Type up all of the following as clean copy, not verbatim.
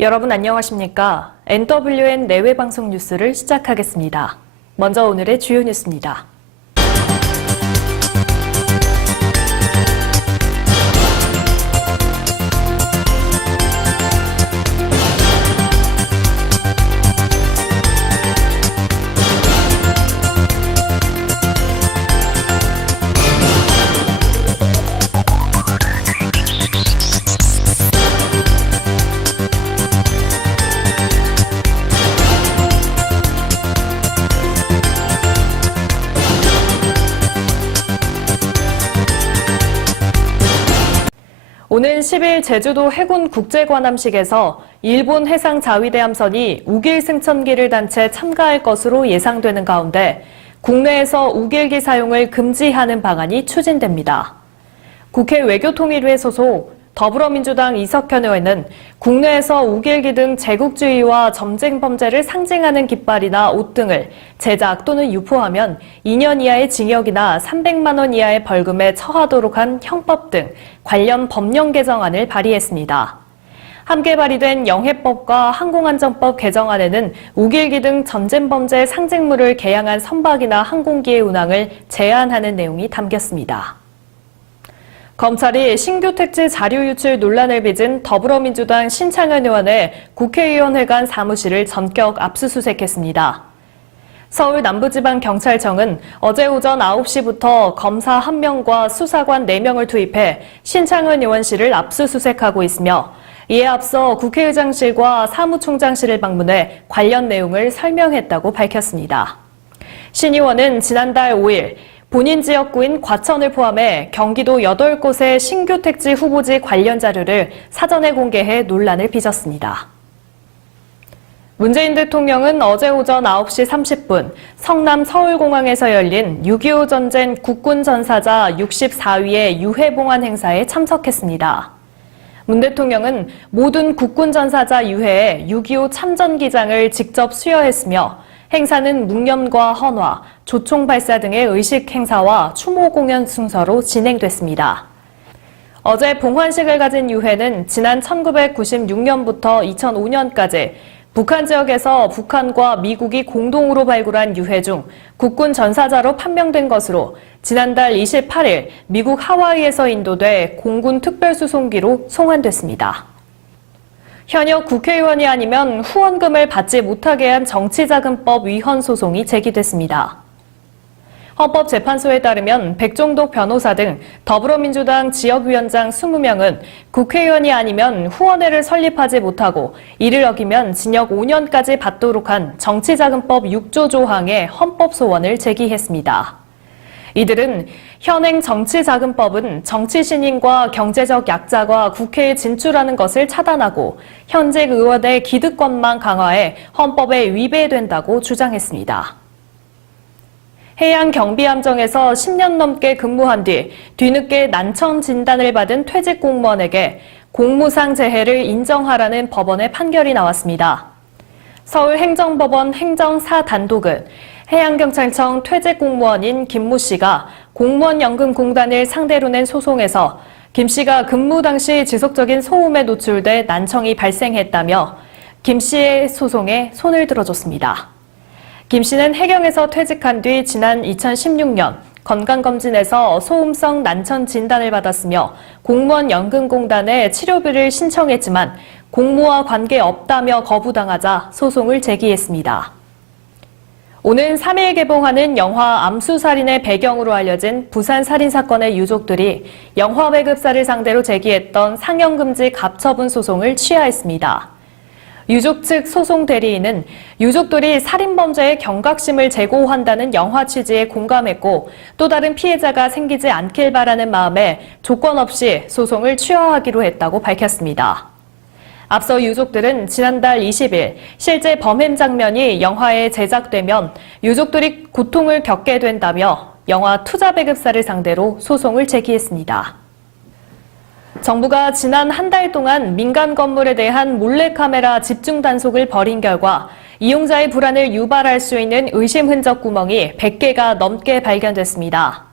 여러분 안녕하십니까? NWN 내외 방송 뉴스를 시작하겠습니다. 먼저 오늘의 주요 뉴스입니다. 오는 10일 제주도 해군 국제관함식에서 일본 해상자위대함선이 우길 승천기를 단 채 참가할 것으로 예상되는 가운데 국내에서 우길기 사용을 금지하는 방안이 추진됩니다. 국회 외교통일위의 소속 더불어민주당 이석현 의원은 국내에서 우길기 등 제국주의와 점쟁 범죄를 상징하는 깃발이나 옷 등을 제작 또는 유포하면 2년 이하의 징역이나 300만 원 이하의 벌금에 처하도록 한 형법 등 관련 법령 개정안을 발의했습니다. 함께 발의된 영해법과 항공안전법 개정안에는 우길기 등 전쟁 범죄 상징물을 개양한 선박이나 항공기의 운항을 제한하는 내용이 담겼습니다. 검찰이 신규 택지 자료 유출 논란을 빚은 더불어민주당 신창현 의원의 국회의원회관 사무실을 전격 압수수색했습니다. 서울 남부지방경찰청은 어제 오전 9시부터 검사 1명과 수사관 4명을 투입해 신창현 의원실을 압수수색하고 있으며 이에 앞서 국회의장실과 사무총장실을 방문해 관련 내용을 설명했다고 밝혔습니다. 신 의원은 지난달 5일 본인 지역구인 과천을 포함해 경기도 8곳의 신규 택지 후보지 관련 자료를 사전에 공개해 논란을 빚었습니다. 문재인 대통령은 어제 오전 9시 30분 성남 서울공항에서 열린 6.25 전쟁 국군 전사자 64위의 유해봉환 행사에 참석했습니다. 문 대통령은 모든 국군 전사자 유해에 6.25 참전기장을 직접 수여했으며 행사는 묵념과 헌화, 조총 발사 등의 의식 행사와 추모 공연 순서로 진행됐습니다. 어제 봉환식을 가진 유해는 지난 1996년부터 2005년까지 북한 지역에서 북한과 미국이 공동으로 발굴한 유해 중 국군 전사자로 판명된 것으로 지난달 28일 미국 하와이에서 인도돼 공군 특별수송기로 송환됐습니다. 현역 국회의원이 아니면 후원금을 받지 못하게 한 정치자금법 위헌 소송이 제기됐습니다. 헌법재판소에 따르면 백종덕 변호사 등 더불어민주당 지역위원장 20명은 국회의원이 아니면 후원회를 설립하지 못하고 이를 어기면 징역 5년까지 받도록 한 정치자금법 6조 조항의 헌법소원을 제기했습니다. 이들은 현행 정치자금법은 정치신인과 경제적 약자가 국회에 진출하는 것을 차단하고 현직 의원의 기득권만 강화해 헌법에 위배된다고 주장했습니다. 해양경비함정에서 10년 넘게 근무한 뒤 뒤늦게 난청 진단을 받은 퇴직 공무원에게 공무상 재해를 인정하라는 법원의 판결이 나왔습니다. 서울행정법원 행정4단독은 해양경찰청 퇴직 공무원인 김모 씨가 공무원연금공단을 상대로 낸 소송에서 김 씨가 근무 당시 지속적인 소음에 노출돼 난청이 발생했다며 김 씨의 소송에 손을 들어줬습니다. 김 씨는 해경에서 퇴직한 뒤 지난 2016년 건강검진에서 소음성 난청 진단을 받았으며 공무원연금공단에 치료비를 신청했지만 공무와 관계없다며 거부당하자 소송을 제기했습니다. 오는 3일 개봉하는 영화 암수살인의 배경으로 알려진 부산 살인사건의 유족들이 영화 배급사를 상대로 제기했던 상영금지 가처분 소송을 취하했습니다. 유족 측 소송 대리인은 유족들이 살인범죄의 경각심을 제고한다는 영화 취지에 공감했고 또 다른 피해자가 생기지 않길 바라는 마음에 조건 없이 소송을 취하하기로 했다고 밝혔습니다. 앞서 유족들은 지난달 20일 실제 범행 장면이 영화에 제작되면 유족들이 고통을 겪게 된다며 영화 투자 배급사를 상대로 소송을 제기했습니다. 정부가 지난 한 달 동안 민간 건물에 대한 몰래카메라 집중 단속을 벌인 결과 이용자의 불안을 유발할 수 있는 의심 흔적 구멍이 100개가 넘게 발견됐습니다.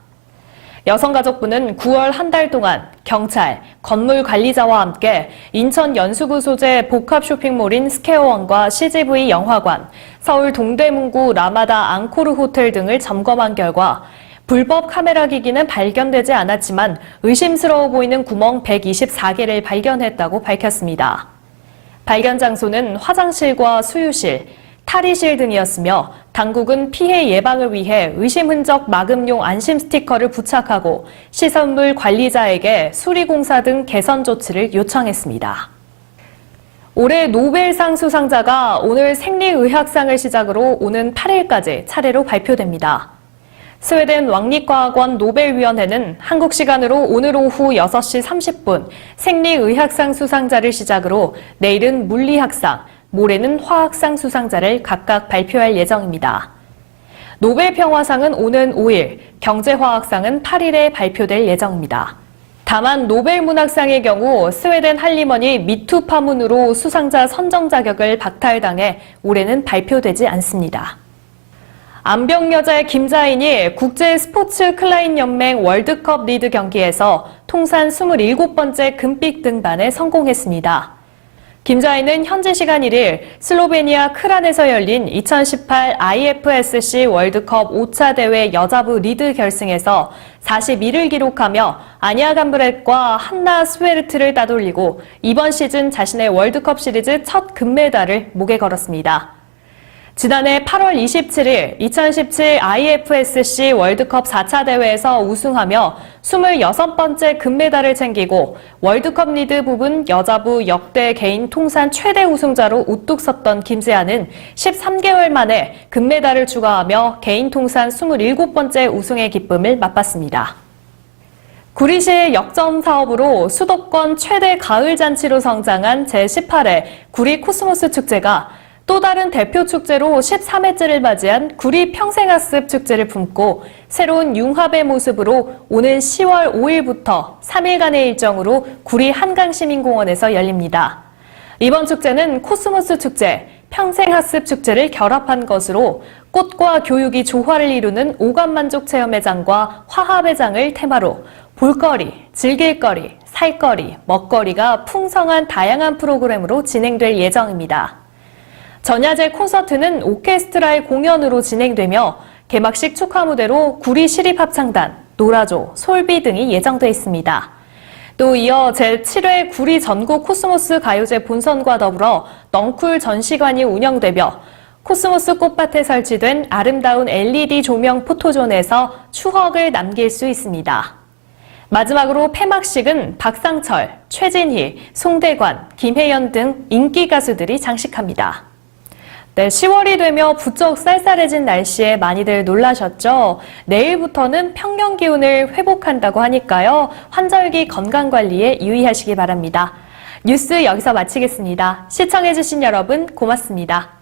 여성가족부는 9월 한 달 동안 경찰, 건물 관리자와 함께 인천 연수구 소재 복합 쇼핑몰인 스퀘어원과 CGV 영화관, 서울 동대문구 라마다 앙코르 호텔 등을 점검한 결과 불법 카메라 기기는 발견되지 않았지만 의심스러워 보이는 구멍 124개를 발견했다고 밝혔습니다. 발견 장소는 화장실과 수유실, 탈의실 등이었으며 당국은 피해 예방을 위해 의심 흔적 마금용 안심 스티커를 부착하고 시설물 관리자에게 수리공사 등 개선 조치를 요청했습니다. 올해 노벨상 수상자가 오늘 생리의학상을 시작으로 오는 8일까지 차례로 발표됩니다. 스웨덴 왕립과학원 노벨위원회는 한국 시간으로 오늘 오후 6시 30분 생리의학상 수상자를 시작으로 내일은 물리학상, 모레는 화학상 수상자를 각각 발표할 예정입니다. 노벨평화상은 오는 5일, 경제화학상은 8일에 발표될 예정입니다. 다만 노벨문학상의 경우 스웨덴 할리먼이 미투 파문으로 수상자 선정 자격을 박탈당해 올해는 발표되지 않습니다. 암병 여자의 김자인이 국제 스포츠 클라인 연맹 월드컵 리드 경기에서 통산 27번째 금빛 등반에 성공했습니다. 김자인은 현지 시간 1일 슬로베니아 크란에서 열린 2018 IFSC 월드컵 5차 대회 여자부 리드 결승에서 41을 기록하며 아니아 감브렛과 한나 스웨르트를 따돌리고 이번 시즌 자신의 월드컵 시리즈 첫 금메달을 목에 걸었습니다. 지난해 8월 27일 2017 IFSC 월드컵 4차 대회에서 우승하며 26번째 금메달을 챙기고 월드컵 리드 부분 여자부 역대 개인 통산 최대 우승자로 우뚝 섰던 김세아는 13개월 만에 금메달을 추가하며 개인 통산 27번째 우승의 기쁨을 맛봤습니다. 구리시의 역점 사업으로 수도권 최대 가을 잔치로 성장한 제18회 구리 코스모스 축제가 또 다른 대표 축제로 13회째를 맞이한 구리 평생학습 축제를 품고 새로운 융합의 모습으로 오는 10월 5일부터 3일간의 일정으로 구리 한강시민공원에서 열립니다. 이번 축제는 코스모스 축제, 평생학습 축제를 결합한 것으로 꽃과 교육이 조화를 이루는 오감만족 체험회장과 화합회장을 테마로 볼거리, 즐길거리, 살거리, 먹거리가 풍성한 다양한 프로그램으로 진행될 예정입니다. 전야제 콘서트는 오케스트라의 공연으로 진행되며 개막식 축하 무대로 구리 시립합창단, 노라조, 솔비 등이 예정돼 있습니다. 또 이어 제7회 구리 전국 코스모스 가요제 본선과 더불어 넝쿨 전시관이 운영되며 코스모스 꽃밭에 설치된 아름다운 LED 조명 포토존에서 추억을 남길 수 있습니다. 마지막으로 폐막식은 박상철, 최진희, 송대관, 김혜연 등 인기 가수들이 장식합니다. 네, 10월이 되며 부쩍 쌀쌀해진 날씨에 많이들 놀라셨죠? 내일부터는 평년 기온을 회복한다고 하니까요. 환절기 건강관리에 유의하시기 바랍니다. 뉴스 여기서 마치겠습니다. 시청해주신 여러분 고맙습니다.